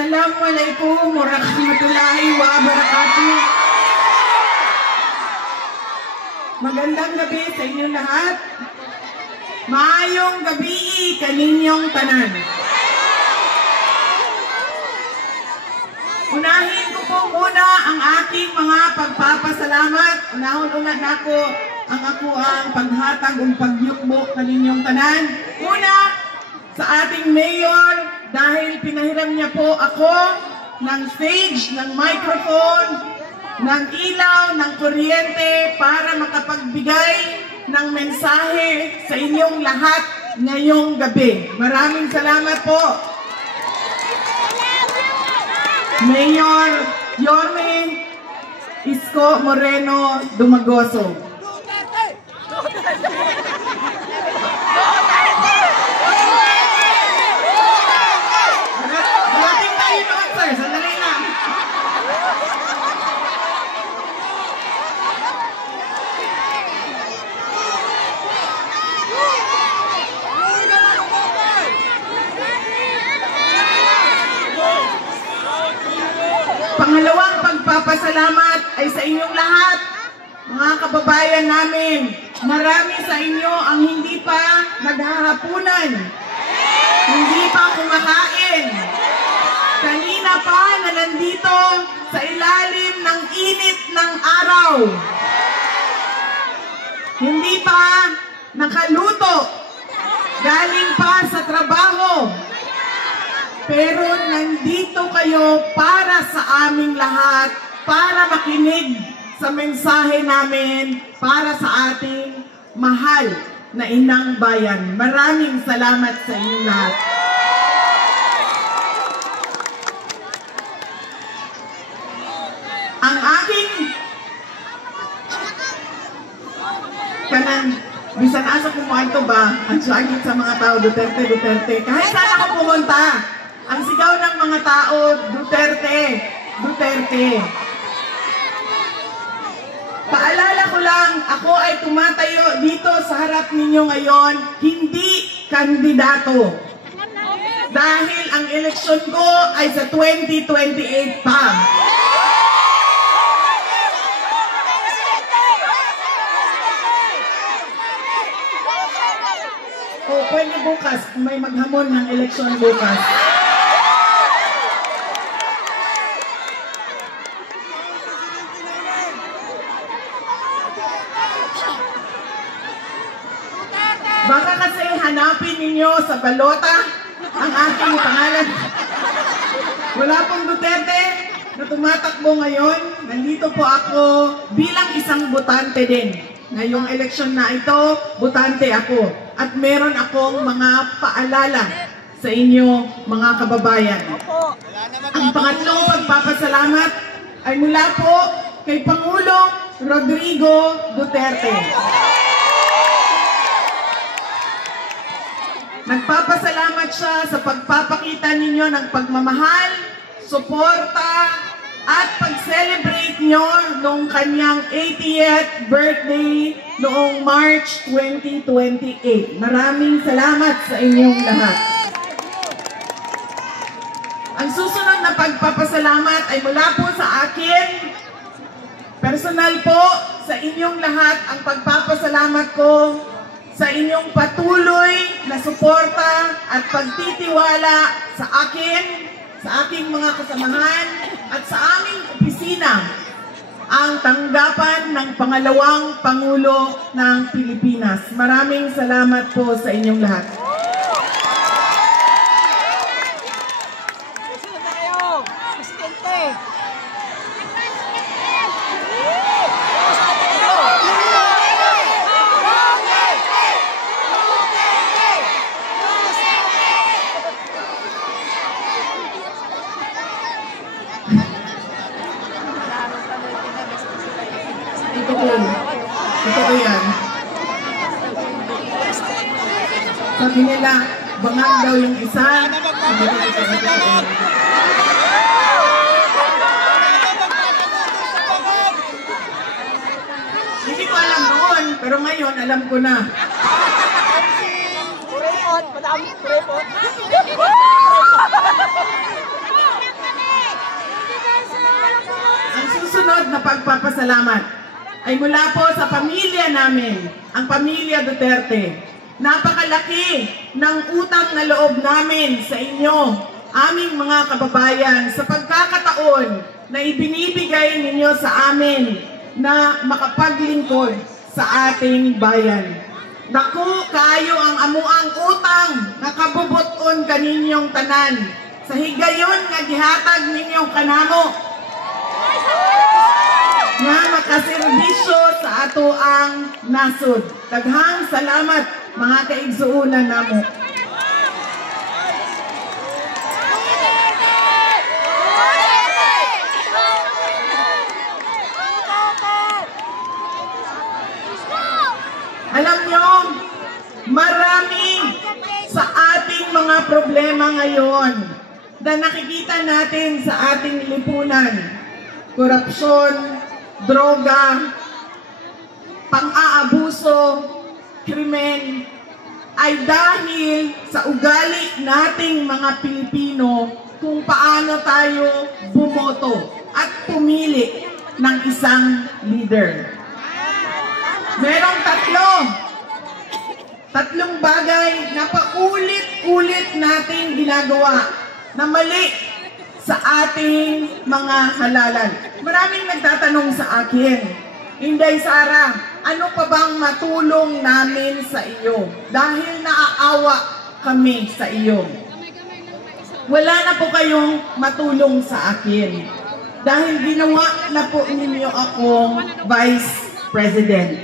Assalamualaikum warahmatullahi wabarakatuh. Magandang gabi sa inyo lahat. Maayong gabi kaninyong tanan. Unahin ko po muna ang aking mga pagpapasalamat. Unahon-una na ako ang paghatag o pagyukbo kaninyong tanan. Una, sa ating mayor, dahil pinahiram niya po ako ng stage, ng microphone, ng ilaw, ng kuryente para makapagbigay ng mensahe sa inyong lahat ngayong gabi. Maraming salamat po. Mayor Yorme Isko Moreno Dumagoso. Pangalawang pagpapasalamat ay sa inyong lahat, mga kababayan namin. Marami sa inyo ang hindi pa naghahapunan, hindi pa kumakain. Kanina pa na nandito sa ilalim ng init ng araw. Hindi pa nakaluto, galing pa sa trabaho. Pero nandito kayo para sa aming lahat, para makinig sa mensahe namin, para sa ating mahal na inang bayan. Maraming salamat sa inyong lahat. Ang aking bisan asa kumuha ba, ang syagit sa mga tao, Duterte, Duterte. Kahit saan ako pumunta, ang sigaw ng mga tao, Duterte, Duterte. Paalala ko lang, ako ay tumatayo dito sa harap ninyo ngayon, hindi kandidato. Dahil ang eleksyon ko ay sa 2028 pa. O pwede bukas, may maghamon ng eleksyon bukas. Baka kasi hanapin ninyo sa balota ang aking pangalan. Wala pong Duterte na tumatakbo ngayon. Nandito po ako bilang isang botante din. Ngayong eleksyon na ito, botante ako. At meron akong mga paalala sa inyo, mga kababayan. Ang pangatlong pagpapasalamat ay mula po kay Pangulong Rodrigo Duterte. Nagpapasalamat siya sa pagpapakita ninyo ng pagmamahal, suporta, at pag-celebrate nyo noong kanyang 80th birthday noong March 2028. Maraming salamat sa inyong lahat. Ang susunod na pagpapasalamat ay mula po sa akin. Personal po sa inyong lahat ang pagpapasalamat ko sa inyong patuloy na suporta at pagtitiwala sa akin, sa aking mga kasamahan, at sa aming opisina, ang tanggapan ng pangalawang Pangulo ng Pilipinas. Maraming salamat po sa inyong lahat. Ito ko yan. Sabi nila, bangag daw yung isa. Hindi ko alam noon, pero ngayon alam ko na. lubos na pagpapasalamat ay mula po sa pamilya namin, ang pamilya Duterte. Napakalaki ng utang na loob namin sa inyo, aming mga kababayan, sa pagkakataon na ibinibigay ninyo sa amin na makapaglingkod sa ating bayan. Naku, kayo ang amuang utang na kabubuton kaninyong tanan. Sa higayon nga gihatag ninyong kanamo nga makaserbisyo sa ato ang nasod. Daghang salamat mga kaigsuunan namo. Alam nyo, marami sa ating mga problema ngayon na nakikita natin sa ating lipunan. Korupsyon, droga, pang-aabuso, krimen, ay dahil sa ugali nating mga Pilipino kung paano tayo bumoto at pumili ng isang leader. Merong tatlong bagay na paulit-ulit nating ginagawa na mali sa ating mga halalan. Maraming nagtatanong sa akin, Inday Sara, ano pa bang matulong namin sa iyo? Dahil naaawa kami sa iyo. Wala na po kayong matulong sa akin. Dahil ginawa na po ninyo akong Vice President.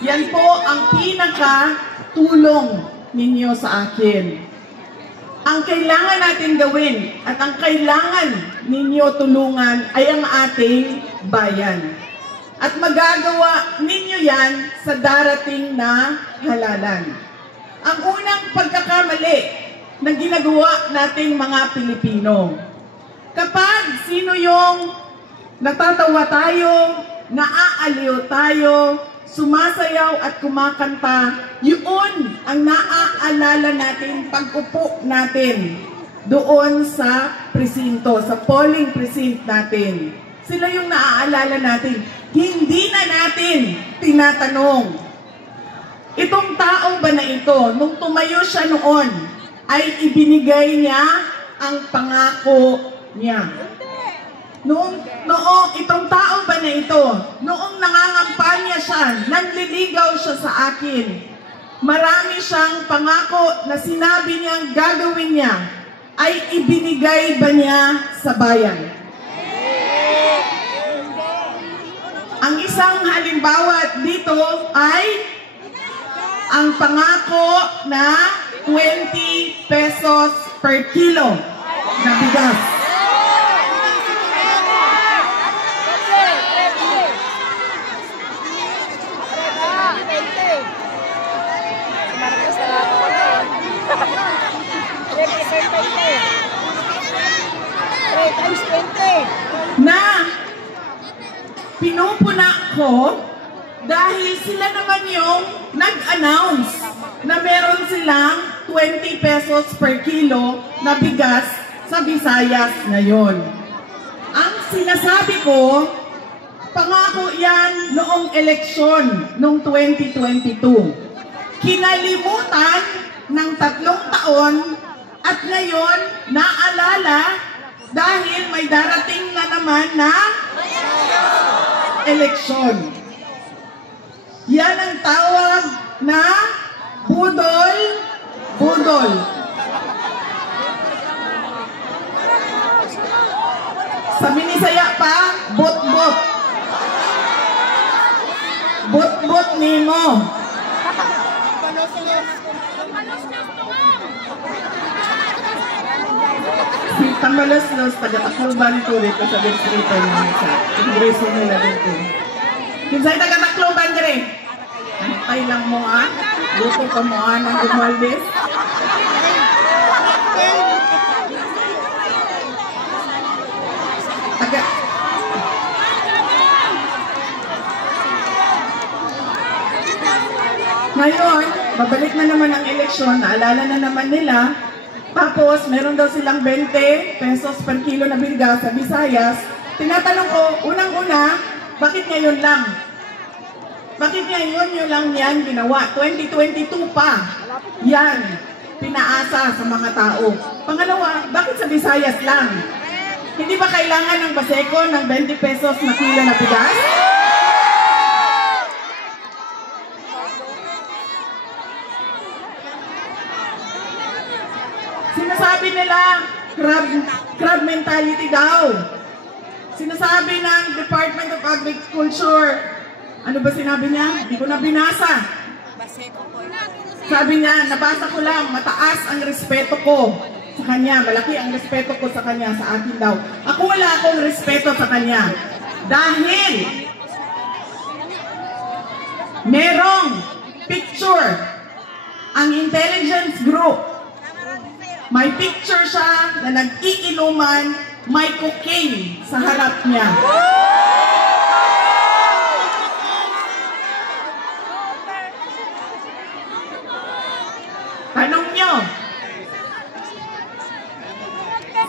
Yan po ang pinaka-tulong ninyo sa akin. Ang kailangan natin gawin at ang kailangan ninyo tulungan ay ang ating bayan. At magagawa ninyo yan sa darating na halalan. Ang unang pagkakamali na ginagawa nating mga Pilipino. Kapag sino yung natatawa tayo, naaaliw tayo, sumasayaw at kumakanta, yun ang naaalala natin pag-upo natin doon sa presinto, sa polling precinct natin. Sila yung naaalala natin. Hindi na natin tinatanong, itong tao ba na ito, nung tumayo siya noon, ay ibinigay niya ang pangako niya. Noong itong tao ba na ito, noong nangangampanya siya, nanliligaw siya sa akin, marami siyang pangako na sinabi niyang gagawin niya, ay ibinigay ba niya sa bayan? Ang isang halimbawa dito ay ang pangako na 20 pesos per kilo na bigas. Na pinupuna ko dahil sila naman yung nag-announce na meron silang 20 pesos per kilo na bigas sa Visayas ngayon. Ang sinasabi ko, pangako yan noong eleksyon noong 2022. Kinalimutan ng 3 taon at ngayon naalala dahil may darating na naman na eleksyon. Yan ang tawag na budol-budol. Sa Binisaya pa, bot-bot. Bot-bot nimo. Si Tambalos-los, taga-Tacloban ito dito sa distrito niya sa Kongreso nila dito. Kinsay taga-Tacloban dire? Antay lang mo luto ka mo ng Gumaldes. Ngayon, babalik na naman ang eleksyon, naalala na naman nila. Tapos, meron daw silang 20 pesos per kilo na bigas sa Visayas. Tinatanong ko, unang-una, bakit ngayon lang? Bakit ngayon yun lang yan ginawa? 2022 pa. Yan, pinaasa sa mga tao. Pangalawa, bakit sa Visayas lang? Hindi ba kailangan ng Baseco ng 20 pesos na kilo na bigas? Sinasabi nila, crab mentality daw. Sinasabi ng Department of Agriculture, ano ba sinabi niya? Hindi ko na binasa. Sabi niya, nabasa ko lang, mataas ang respeto ko sa kanya. Malaki ang respeto ko sa kanya, sa akin daw. Ako wala akong respeto sa kanya. Dahil merong picture ang intelligence group. May picture siya na nag-iinuman, may cocaine sa harap niya. Tanong nyo,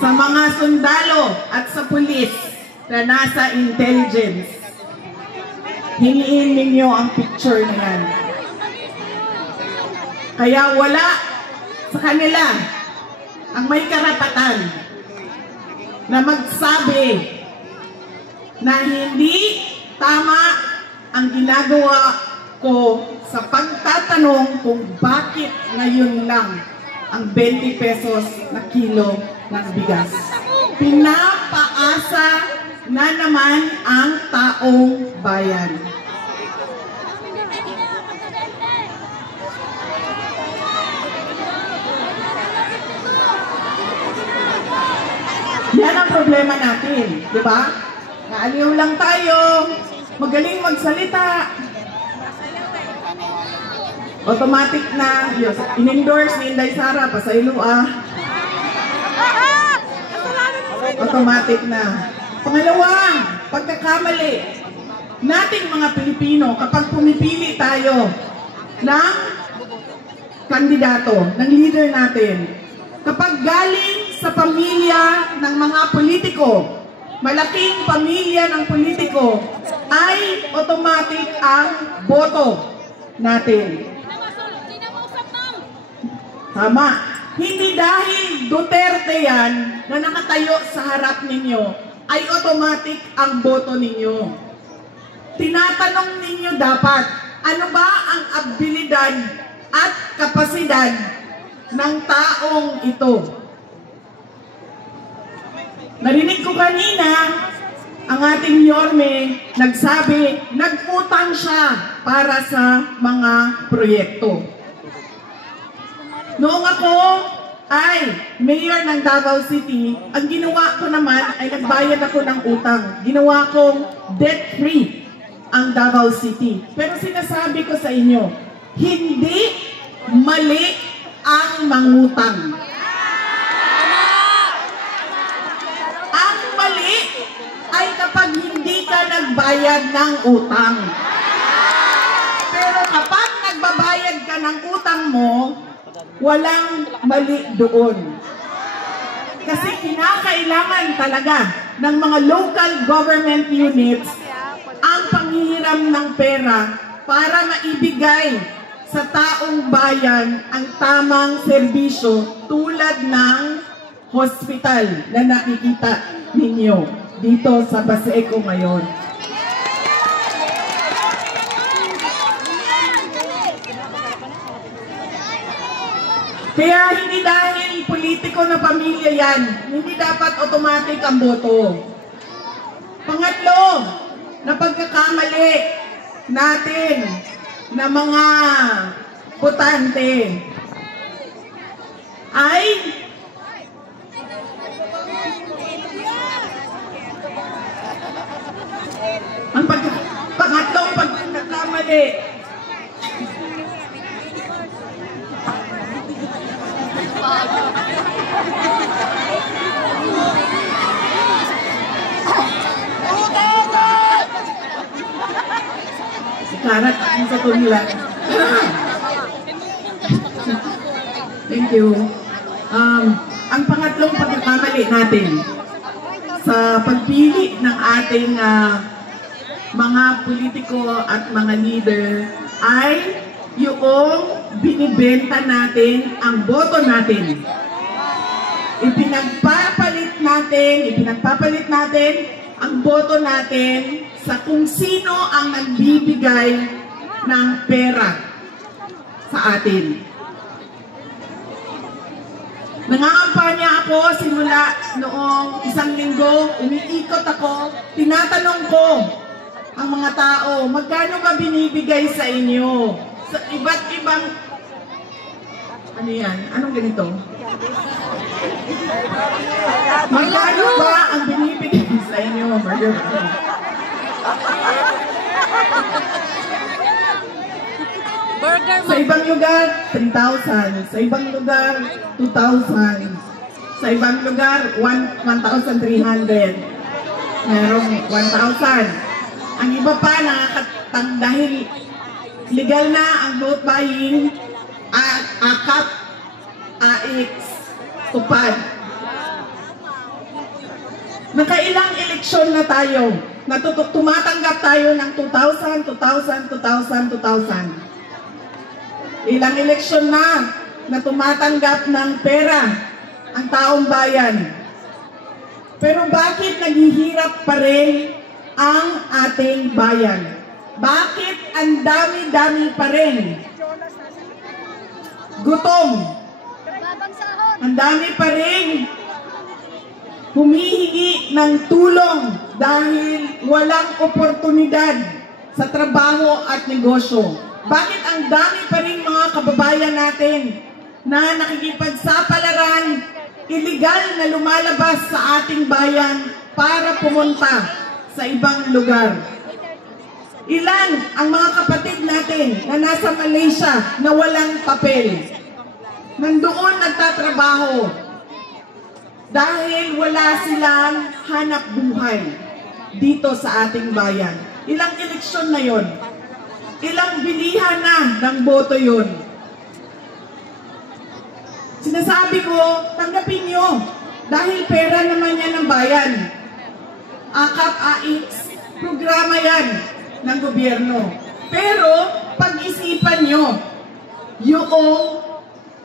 sa mga sundalo at sa pulis na nasa intelligence, hingiin ninyo ang picture na yan. Kaya wala sa kanila ang may karapatan na magsabi na hindi tama ang ginagawa ko sa pagtatanong kung bakit ngayon lang ang 20 pesos na kilo ng bigas. Pinapaasa na naman ang taong bayan. Yan ang problema natin, di ba? Naaliw lang tayo, magaling magsalita. Automatic na, in-endorse ni Inday Sara, pasaylo Automatic na. Pangalawang, pagkakamali nating mga Pilipino kapag pumipili tayo ng kandidato, ng leader natin. Kapag galing sa pamilya ng mga politiko, malaking pamilya ng politiko, ay automatic ang boto natin. Tama. Hindi dahil Duterte yan na nakatayo sa harap ninyo, ay automatic ang boto ninyo. Tinatanong ninyo dapat, ano ba ang abilidad at kapasidad ng taong ito? Narinig ko kanina, ang ating Yorme nagsabi, nag-utang siya para sa mga proyekto. Noong ako ay mayor ng Davao City, ang ginawa ko naman ay nagbayad ako ng utang. Ginawa kong debt-free ang Davao City. Pero sinasabi ko sa inyo, hindi mali ang mangutang. Ang mali ay kapag hindi ka nagbayad ng utang. Pero kapag nagbabayad ka ng utang mo, walang mali doon. Kasi kinakailangan talaga ng mga local government units ang panghihiram ng pera para maibigay sa taong bayan ang tamang serbisyo tulad ng hospital na nakikita ninyo dito sa Baseco ngayon. Kaya hindi dahil politiko na pamilya yan, hindi dapat automatic ang boto. Pangatlo, na pagkakamali natin na mga botante ay ang pangatlong pagkakamali karat ang sa tulilan. Thank you. Ang pangatlong pagkakamali natin, sa pagpili ng ating mga politiko at mga leader ay yung binibenta natin ang boto natin. Ipinagpapalit natin ang boto natin sa kung sino ang nagbibigay ng pera sa atin. Nangangampanya ako simula noong 1 linggo, umiikot ako, tinatanong ko ang mga tao, magkano ba binibigay sa inyo? Sa iba't ibang, ano yan? Anong ganito? Magkano ba ang binibigay sa inyo? Sa ibang lugar, 3,000. Sa ibang lugar, 2,000. Sa ibang lugar, 1,300. Merong 1,000. Ang iba pa nakakatang dahil legal na ang vote buying, AKAP, AX, tupad. Nakailang eleksyon na tayo. Tumatanggap tayo ng 2,000, 2,000, 2,000, 2,000. Ilang eleksyon na tumatanggap ng pera ang taong bayan. Pero bakit naghihirap pa rin ang ating bayan? Bakit ang dami-dami pa rin gutom? Ang dami pa rin humihingi ng tulong dahil walang oportunidad sa trabaho at negosyo. Bakit ang dami pa rin mga kababayan natin na nakikipagsapalaran, illegal na lumalabas sa ating bayan para pumunta sa ibang lugar? Ilan ang mga kapatid natin na nasa Malaysia na walang papel? Nandoon nagtatrabaho dahil wala silang hanap buhay dito sa ating bayan. Ilang eleksyon na yon? Ilang bilihan na ng boto yun? Sinasabi ko, tanggapin nyo. Dahil pera naman yan ng bayan. AKAP, AX, programa yan ng gobyerno. Pero, pag-isipan nyo yung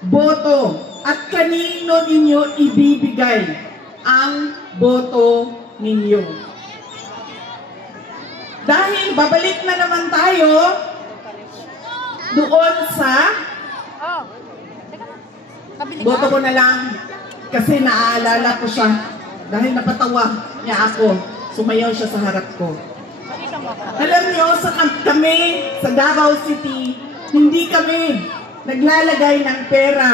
boto at kanino ninyo ibibigay ang boto ninyo. Dahil babalik na naman tayo doon sa boto ko na lang kasi naaalala ko siya dahil napatawa niya ako, sumayaw siya sa harap ko. Alam niyo, kami sa Davao City, hindi kami naglalagay ng pera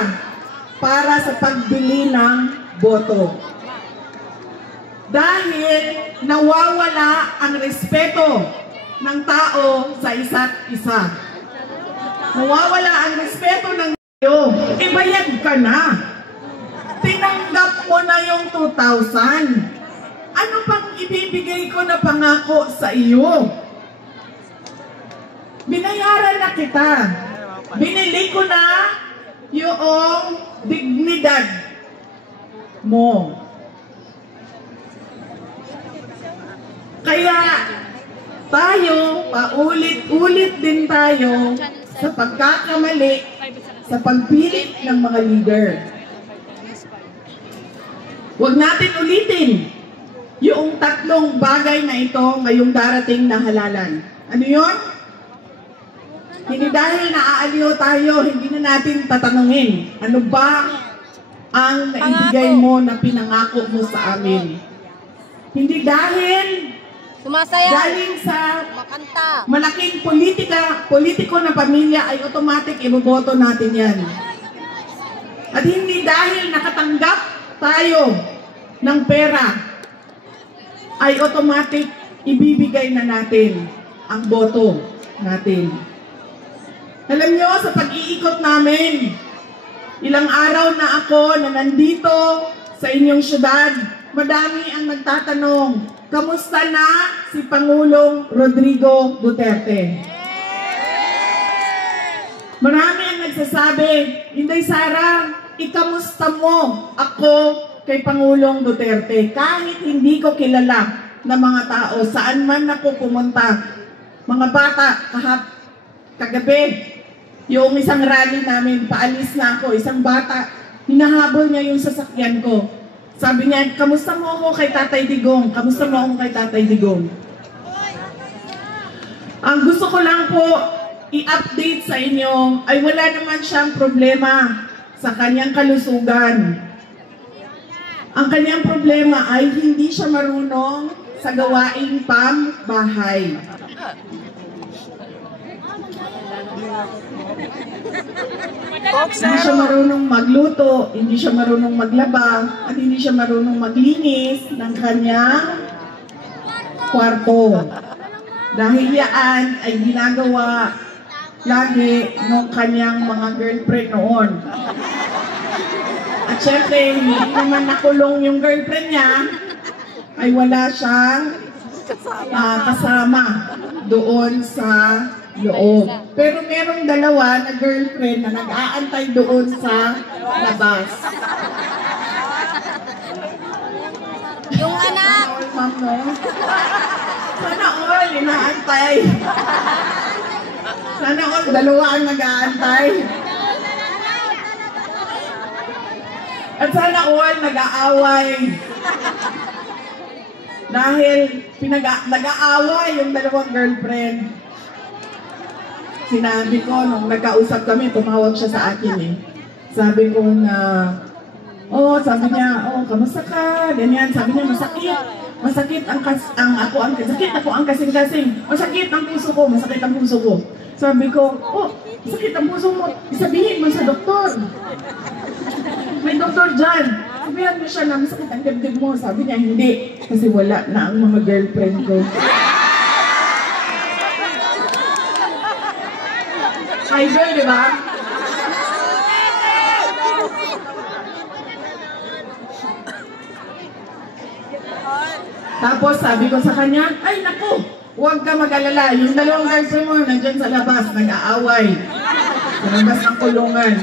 para sa pagbili ng boto. Dahil nawawala ang respeto ng tao sa isa't isa. Nawawala ang respeto ng tao. Ibayad ka na. Tinanggap mo na yung 2,000. Ano pang ibibigay ko na pangako sa iyo? Binayaran na kita. Binili ko na yung dignidad mo. Kaya tayo, paulit-ulit din tayo sa pagkakamali sa pagpili ng mga leader. Huwag natin ulitin yung 3 bagay na ito ngayong darating na halalan. Ano yun? Hindi dahil naaaliw tayo, hindi na natin tatanungin, ano ba ang naibigay mo na pinangako mo sa amin? Hindi dahil galing sa malaking politiko na pamilya ay automatic iboboto natin yan. At hindi dahil nakatanggap tayo ng pera ay automatic ibibigay na natin ang boto natin. Alam nyo, sa pag-iikot namin, ilang araw na ako na nandito sa inyong syudad, madami ang nagtatanong, kamusta na si Pangulong Rodrigo Duterte? Marami ang nagsasabi, Inday Sara, ikamusta mo ako kay Pangulong Duterte. Kahit hindi ko kilala na mga tao, saan man ako pumunta, mga bata, kagabi, yung isang rally namin, paalis na ako, isang bata, hinahabol niya yung sasakyan ko. Sabi niya, kamusta mo ako kay Tatay Digong? Kamusta mo ako kay Tatay Digong? Ang gusto ko lang po i-update sa inyo ay wala naman siyang problema sa kanyang kalusugan. Ang kanyang problema ay hindi siya marunong sa gawaing pambahay. Hindi siya marunong magluto, hindi siya marunong maglaba, at hindi siya marunong maglinis ng kanyang kwarto. Dahil yan ay ginagawa lagi ng kanyang mga girlfriend noon. At syempre, hindi naman nakulong yung girlfriend niya, ay wala siyang kasama doon sa loob. Pero merong dalawa na girlfriend na nag-aantay doon sa labas. Yung anak! Ma'am, no? Sana all, inaantay. Sana all, dalawa ang nag-aantay. At sana all, nag-aaway. Dahil nag-aaway yung dalawang girlfriend. Sinabi ko, nung nagkausap kami, tumawag siya sa akin eh. Sabi ko na, sabi niya, kamusta ka? Ganyan, sabi niya, masakit ang kasing-kasing. Masakit ang puso ko. Sabi ko, masakit ang puso mo. Isabihin mo sa doktor. May doktor dyan. Sabihan mo siya na masakit ang dibdib mo. Sabi niya, hindi. Kasi wala na ang mga girlfriend ko. Idol, di ba? Tapos sabi ko sa kanya, ay naku, huwag ka mag-alala. Yung dalawang girlfriend mo nandyan sa labas, nag-aaway. Sa labas ng kulungan.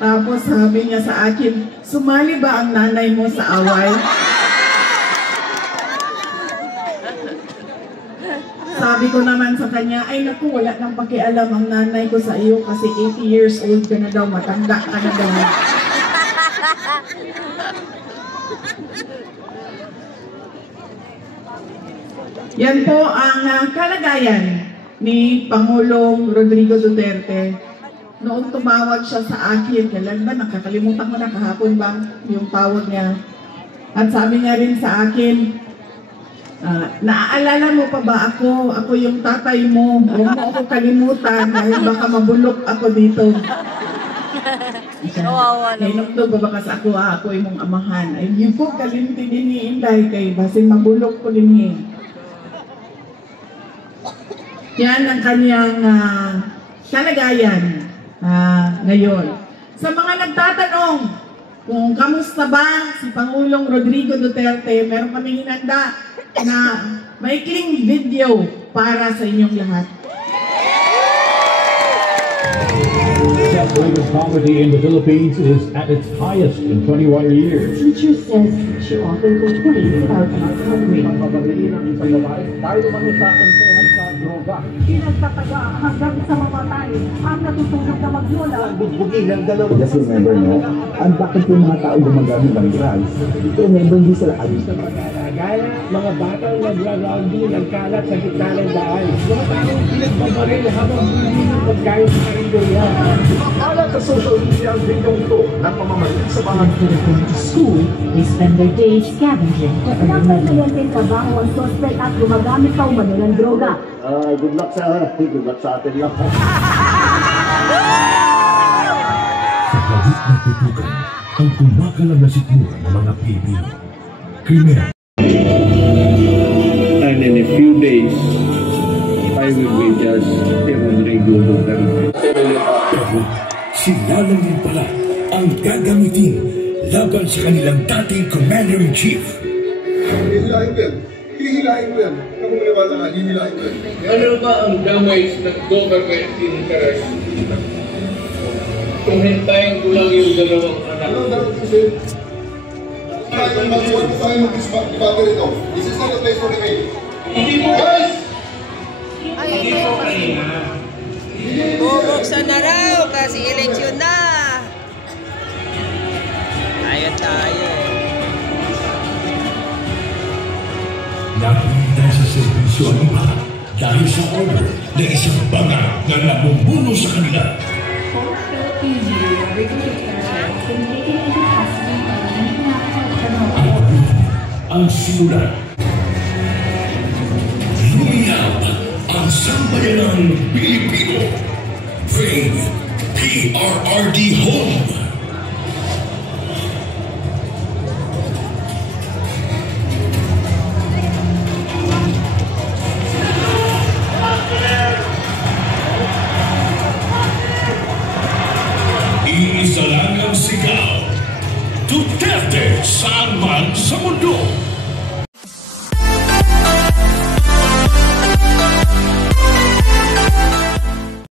Tapos sabi niya sa akin, sumali ba ang nanay mo sa away? Sabi ko naman sa kanya, ay naku, wala nang pakialam ang nanay ko sa iyo kasi 80 years old ka na daw, matanda ka na daw. Yan po ang kalagayan ni Pangulong Rodrigo Duterte. Noong tumawag siya sa akin, kailan ba, nakakalimutan ko na kahapon ba yung tawag niya. At sabi niya rin sa akin, naaalala mo pa ba ako? Ako yung tatay mo. Huwag mo ako kalimutan dahil baka mabulok ako dito. Kainokdo ba bakas ako ako yung mong amahan. Ay yun po kalimti din ni Inday kay basin mabulok ko din niya. Yan ang kanyang kalagayan ngayon. Sa mga nagtatanong kung kamusta ba si Pangulong Rodrigo Duterte, meron kaming hinanda na maikling video para sa inyong lahat. The rate of poverty in the Philippines is at its highest in 21 years. Teacher says she often complains about not hungry. Dahil naman sa konsehan sa droga. Pinagtataga hanggang sa mamatay ang natutulog na maglola. Bugbugin ng dalawa. Just remember, no? Ang bakit yung mga tao gumagamit ng drugs, remember, hindi sila alis. Gaya mga batang nagra-rugby, nagkalat sa gitna ng daan. Mga taong pinagbabaril habang hindi ng pagkain sa karinderya. Akala sa social media ang videong ito ng pamamalit sa mga Instead of going to school, they spend their days scavenging to earn money. Napagayanteng trabaho ang suspect at gumagamit pa umano ng droga. good luck sa atin lang. Sa kahit na tutukan, ang kumakalam na sikmura ng mga Pilipino. Krimen. And in a few days, I will be just Rodrigo Duterte. Pero sila lang din pala ang gagamitin laban sa kanilang dating Commander-in-Chief. Hihilahin ko yan. Hihilahin ko yan. Kung maniwala nga, hihilahin ko yan. Ano ba ang damage ng government interest? Kung hintayin ko lang yung dalawang anak. Ano dapat kasi? Huwag po tayo mag-debate rito. This is not the place for debate. Hindi mo, Guys! hindi mo kanina. Bubuksan na raw kasi eleksyon na. Tayo. Napilitan sa serbisyo ang iba dahil sa order na isang banga na namumuno sa kanila. Ang simulan. Lumiyap ang sambayanang Pilipino. Bring PRRD home. Iisa lang ang sigaw. Duterte saan man sa mundo.